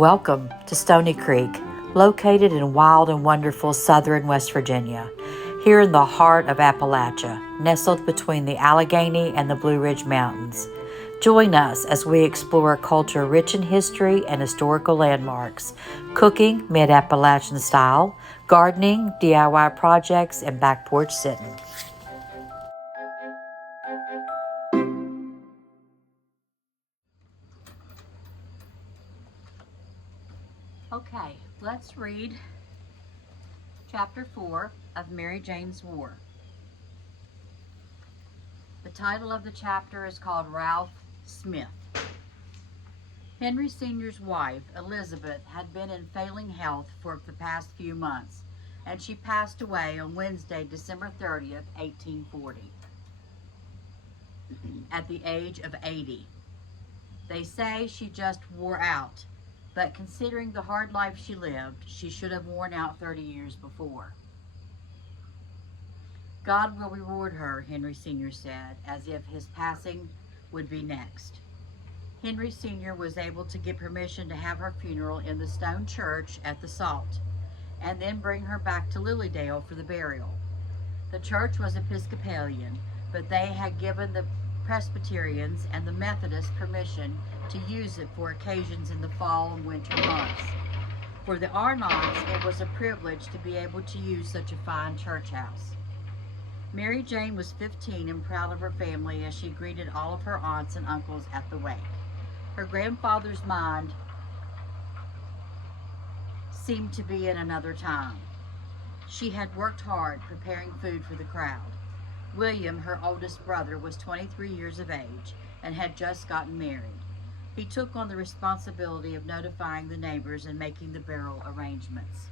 Welcome to Stony Creek, located in wild and wonderful southern West Virginia, here in the heart of Appalachia, nestled between the Allegheny and the Blue Ridge Mountains. Join us as we explore a culture rich in history and historical landmarks, cooking mid-Appalachian style, gardening, DIY projects, and back porch sitting. Okay, let's read Chapter 4 of Mary Jane's War. The title of the chapter is called Ralph Smith. Henry Sr.'s wife, Elizabeth, had been in failing health for the past few months, and she passed away on Wednesday, December 30th, 1840, at the age of 80. They say she just wore out, but considering the hard life she lived, she should have worn out 30 years before. God will reward her, Henry Sr. said, as if his passing would be next. Henry Sr. was able to get permission to have her funeral in the stone church at the Salt, and then bring her back to Lilydale for the burial. The church was Episcopalian, but they had given the Presbyterians and the Methodists permission to use it for occasions in the fall and winter months. For the Arnotts, it was a privilege to be able to use such a fine church house. Mary Jane was 15 and proud of her family as she greeted all of her aunts and uncles at the wake. Her grandfather's mind seemed to be in another time. She had worked hard preparing food for the crowd. William, her oldest brother, was 23 years of age and had just gotten married. He took on the responsibility of notifying the neighbors and making the burial arrangements.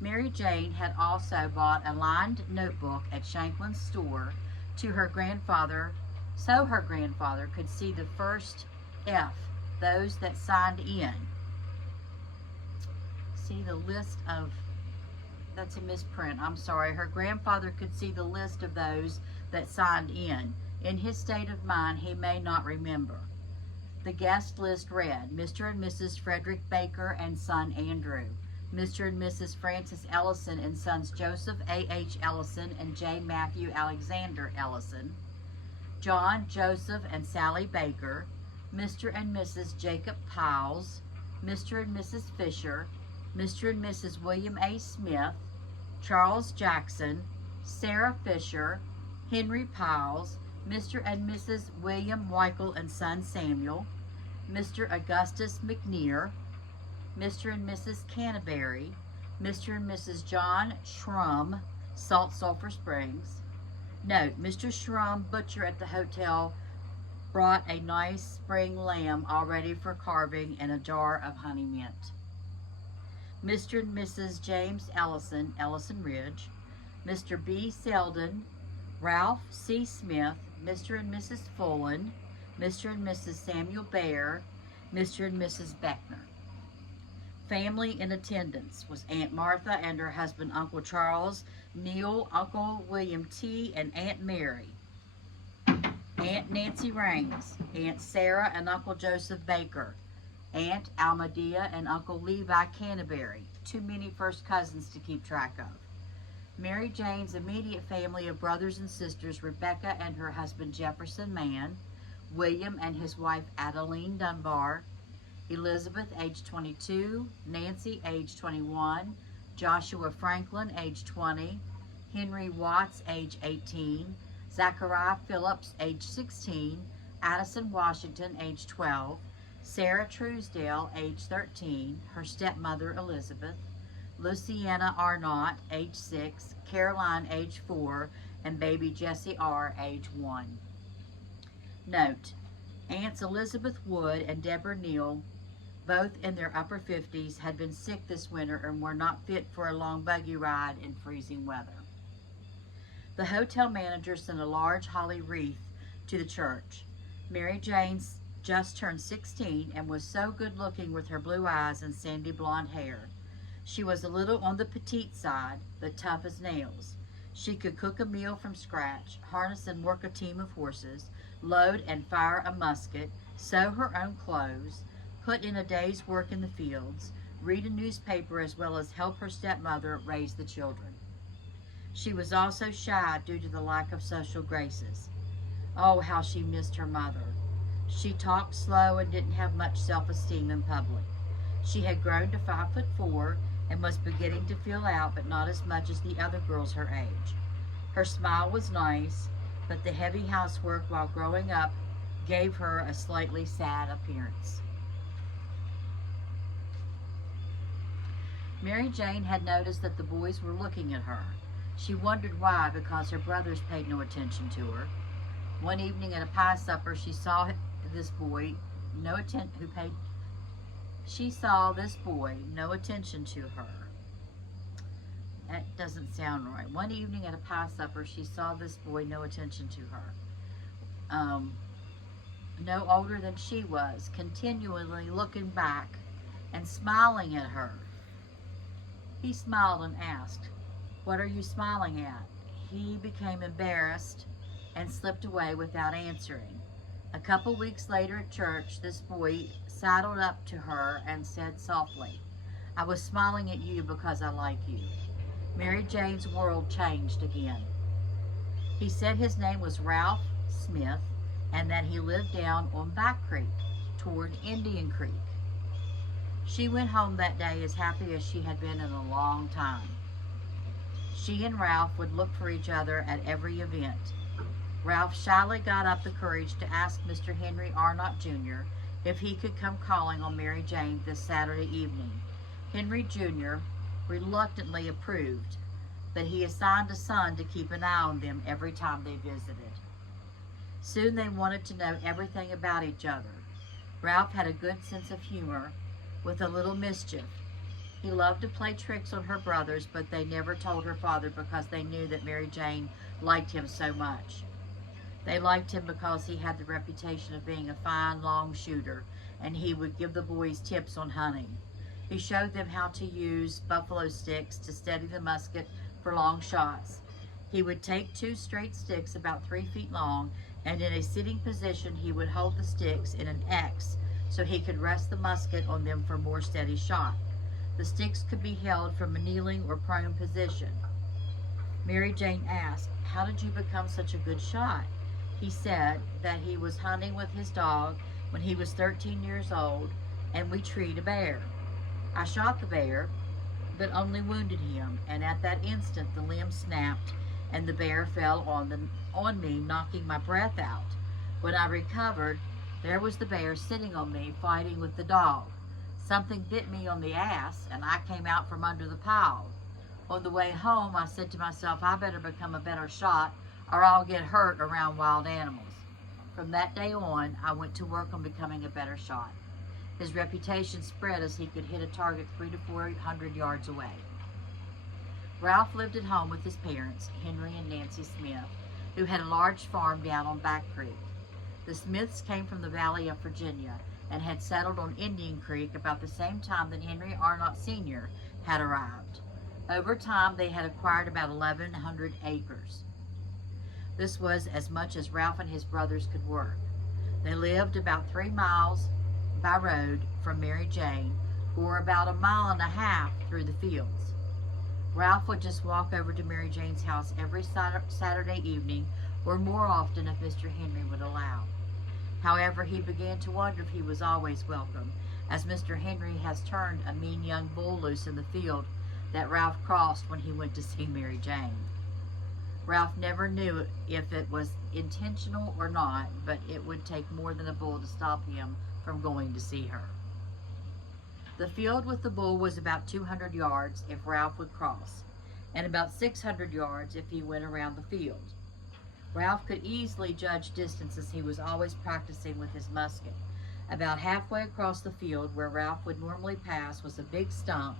Mary Jane had also bought a lined notebook at Shanklin's store to her grandfather, so her grandfather could see the first F, those that signed in. See the list of, that's a misprint, I'm sorry. Her grandfather could see the list of those that signed in. In his state of mind, he may not remember. The guest list read, Mr. and Mrs. Frederick Baker and son Andrew, Mr. and Mrs. Francis Ellison and sons Joseph A.H. Ellison and J. Matthew Alexander Ellison, John, Joseph, and Sally Baker, Mr. and Mrs. Jacob Piles, Mr. and Mrs. Fisher, Mr. and Mrs. William A. Smith, Charles Jackson, Sarah Fisher, Henry Piles, Mr. and Mrs. William Weichel and son Samuel, Mr. Augustus McNear, Mr. and Mrs. Canterbury, Mr. and Mrs. John Shrum, Sulphur Springs. Note, Mr. Shrum, butcher at the hotel, brought a nice spring lamb all ready for carving and a jar of honey mint. Mr. and Mrs. James Ellison, Ellison Ridge, Mr. B. Selden, Ralph C. Smith, Mr. and Mrs. Fullen, Mr. and Mrs. Samuel Baer, Mr. and Mrs. Beckner. Family in attendance was Aunt Martha and her husband Uncle Charles, Neil, Uncle William T., and Aunt Mary, Aunt Nancy Raines, Aunt Sarah and Uncle Joseph Baker, Aunt Almadea and Uncle Levi Canterbury, too many first cousins to keep track of. Mary Jane's immediate family of brothers and sisters, Rebecca and her husband Jefferson Mann, William and his wife Adeline Dunbar, Elizabeth, age 22, Nancy, age 21, Joshua Franklin, age 20, Henry Watts, age 18, Zachariah Phillips, age 16, Addison Washington, age 12, Sarah Truesdale, age 13, her stepmother Elizabeth, Luciana Arnott, age 6, Caroline, age 4, and baby Jessie R., age 1. Note, Aunts Elizabeth Wood and Deborah Neal, both in their upper 50s, had been sick this winter and were not fit for a long buggy ride in freezing weather. The hotel manager sent a large holly wreath to the church. Mary Jane just turned 16 and was so good looking with her blue eyes and sandy blonde hair. She was a little on the petite side, but tough as nails. She could cook a meal from scratch, harness and work a team of horses, load and fire a musket, sew her own clothes, put in a day's work in the fields, read a newspaper, as well as help her stepmother raise the children. She was also shy due to the lack of social graces. Oh, how she missed her mother. She talked slow and didn't have much self-esteem in public. She had grown to 5'4" and was beginning to feel out, but not as much as the other girls her age. Her smile was nice, but the heavy housework while growing up gave her a slightly sad appearance. Mary Jane had noticed that the boys were looking at her. She wondered why, because her brothers paid no attention to her. One evening at a pie supper, she saw this boy no attention to her. That doesn't sound right. One evening at a pie supper, she saw this boy no attention to her. No older than she was, continually looking back and smiling at her. He smiled and asked, "What are you smiling at?" He became embarrassed and slipped away without answering. A couple weeks later at church, this boy sidled up to her and said softly, "I was smiling at you because I like you." Mary Jane's world changed again. He said his name was Ralph Smith and that he lived down on Back Creek toward Indian Creek. She went home that day as happy as she had been in a long time. She and Ralph would look for each other at every event. Ralph shyly got up the courage to ask Mr. Henry Arnott Jr. if he could come calling on Mary Jane this Saturday evening. Henry Jr. reluctantly approved, but he assigned a son to keep an eye on them every time they visited. Soon they wanted to know everything about each other. Ralph had a good sense of humor with a little mischief. He loved to play tricks on her brothers, but they never told her father because they knew that Mary Jane liked him so much. They liked him because he had the reputation of being a fine, long shooter, and he would give the boys tips on hunting. He showed them how to use buffalo sticks to steady the musket for long shots. He would take 2 straight sticks about 3 feet long, and in a sitting position he would hold the sticks in an X so he could rest the musket on them for more steady shot. The sticks could be held from a kneeling or prone position. Mary Jane asked, "How did you become such a good shot?" He said that he was hunting with his dog when he was 13 years old, and we treed a bear. I shot the bear, but only wounded him, and at that instant the limb snapped and the bear fell on me, knocking my breath out. When I recovered, there was the bear sitting on me, fighting with the dog. Something bit me on the ass, and I came out from under the pile. On the way home, I said to myself, I better become a better shot, or I'll get hurt around wild animals. From that day on, I went to work on becoming a better shot. His reputation spread as he could hit a target 300 to 400 yards away. Ralph lived at home with his parents, Henry and Nancy Smith, who had a large farm down on Back Creek. The Smiths came from the Valley of Virginia and had settled on Indian Creek about the same time that Henry Arnott Sr. had arrived. Over time, they had acquired about 1,100 acres. This was as much as Ralph and his brothers could work. They lived about 3 miles by road from Mary Jane, or about 1.5 miles through the fields. Ralph would just walk over to Mary Jane's house every Saturday evening, or more often if Mr. Henry would allow. However, he began to wonder if he was always welcome, as Mr. Henry has turned a mean young bull loose in the field that Ralph crossed when he went to see Mary Jane. Ralph never knew if it was intentional or not, but it would take more than a bull to stop him from going to see her. The field with the bull was about 200 yards if Ralph would cross, and about 600 yards if he went around the field. Ralph could easily judge distance as he was always practicing with his musket. About halfway across the field where Ralph would normally pass was a big stump,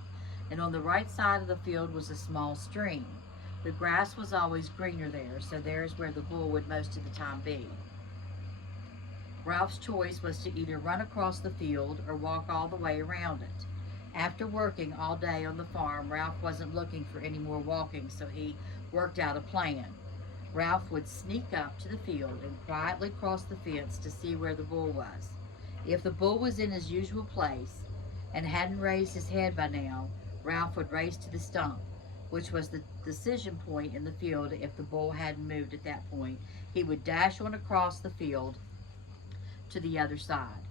and on the right side of the field was a small stream. The grass was always greener there, so there's where the bull would most of the time be. Ralph's choice was to either run across the field or walk all the way around it. After working all day on the farm, Ralph wasn't looking for any more walking, so he worked out a plan. Ralph would sneak up to the field and quietly cross the fence to see where the bull was. If the bull was in his usual place and hadn't raised his head by now, Ralph would race to the stump, which was the decision point in the field. If the bull hadn't moved at that point, he would dash on across the field to the other side.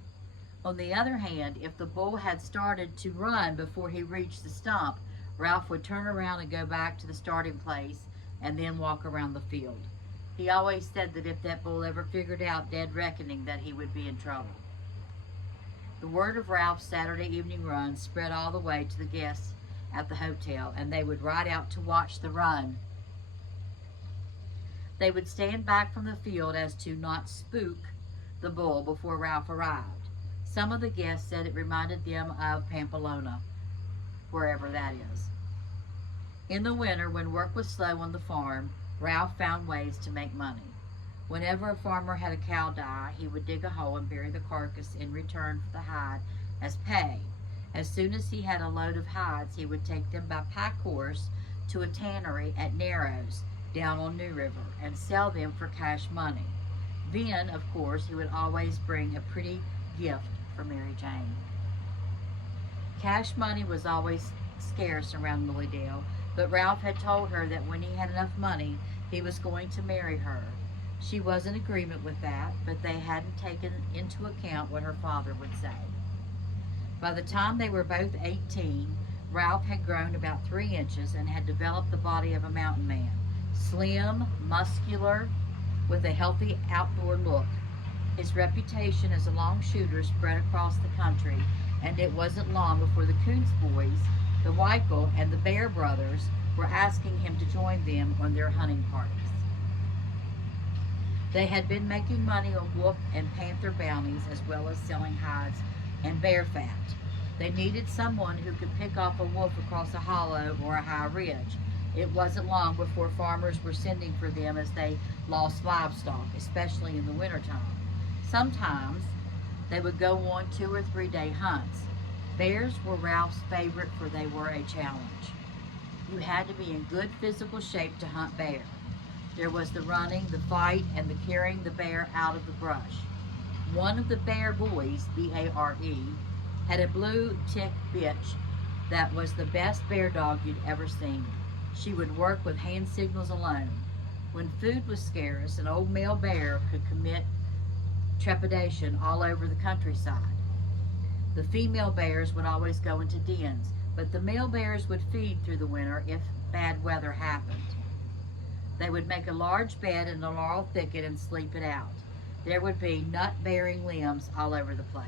On the other hand, if the bull had started to run before he reached the stump, Ralph would turn around and go back to the starting place and then walk around the field. He always said that if that bull ever figured out dead reckoning, that he would be in trouble. The word of Ralph's Saturday evening run spread all the way to the guests at the hotel, and they would ride out to watch the run. They would stand back from the field as to not spook the bull before Ralph arrived. Some of the guests said it reminded them of Pamplona, wherever that is. In the winter, when work was slow on the farm, Ralph found ways to make money. Whenever a farmer had a cow die, he would dig a hole and bury the carcass in return for the hide as pay. As soon as he had a load of hides, he would take them by pack horse to a tannery at Narrows, down on New River, and sell them for cash money. Then, of course, he would always bring a pretty gift for Mary Jane. Cash money was always scarce around Lilydale, but Ralph had told her that when he had enough money, he was going to marry her. She was in agreement with that, but they hadn't taken into account what her father would say. By the time they were both 18, Ralph had grown about 3 inches and had developed the body of a mountain man, slim, muscular, with a healthy outdoor look. His reputation as a long shooter spread across the country, and it wasn't long before the Coons boys, the Weichel, and the Bear brothers were asking him to join them on their hunting parties. They had been making money on wolf and panther bounties, as well as selling hides and bear fat. They needed someone who could pick off a wolf across a hollow or a high ridge. It wasn't long before farmers were sending for them as they lost livestock, especially in the wintertime. Sometimes they would go on 2 or 3 day hunts. Bears were Ralph's favorite, for they were a challenge. You had to be in good physical shape to hunt bear. There was the running, the fight, and the carrying the bear out of the brush. One of the Bear boys, B-A-R-E, had a blue tick bitch that was the best bear dog you'd ever seen. She would work with hand signals alone. When food was scarce, an old male bear could commit trepidation all over the countryside. The female bears would always go into dens, but the male bears would feed through the winter if bad weather happened. They would make a large bed in the laurel thicket and sleep it out. There would be nut-bearing limbs all over the place.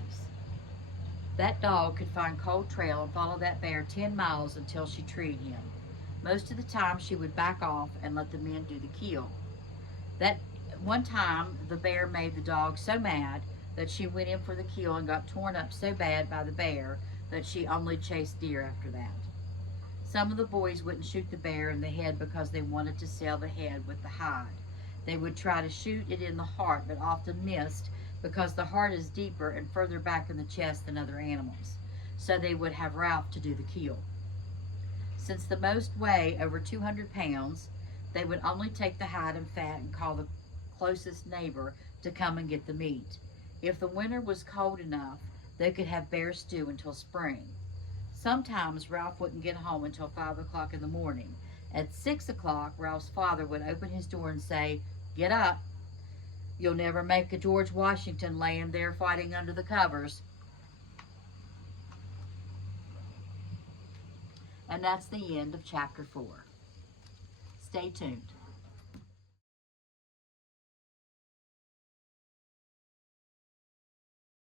That dog could find cold trail and follow that bear 10 miles until she treed him. Most of the time she would back off and let the men do the kill. That one time the bear made the dog so mad that she went in for the kill and got torn up so bad by the bear that she only chased deer after that. Some of the boys wouldn't shoot the bear in the head because they wanted to sell the head with the hide. They would try to shoot it in the heart, but often missed because the heart is deeper and further back in the chest than other animals. So they would have Ralph to do the kill. Since the most weigh over 200 pounds, they would only take the hide and fat and call the closest neighbor to come and get the meat. If the winter was cold enough, they could have bear stew until spring. Sometimes Ralph wouldn't get home until 5 o'clock in the morning. At 6 o'clock, Ralph's father would open his door and say, "Get up. You'll never make a George Washington laying there fighting under the covers." And that's the end of chapter 4. Stay tuned.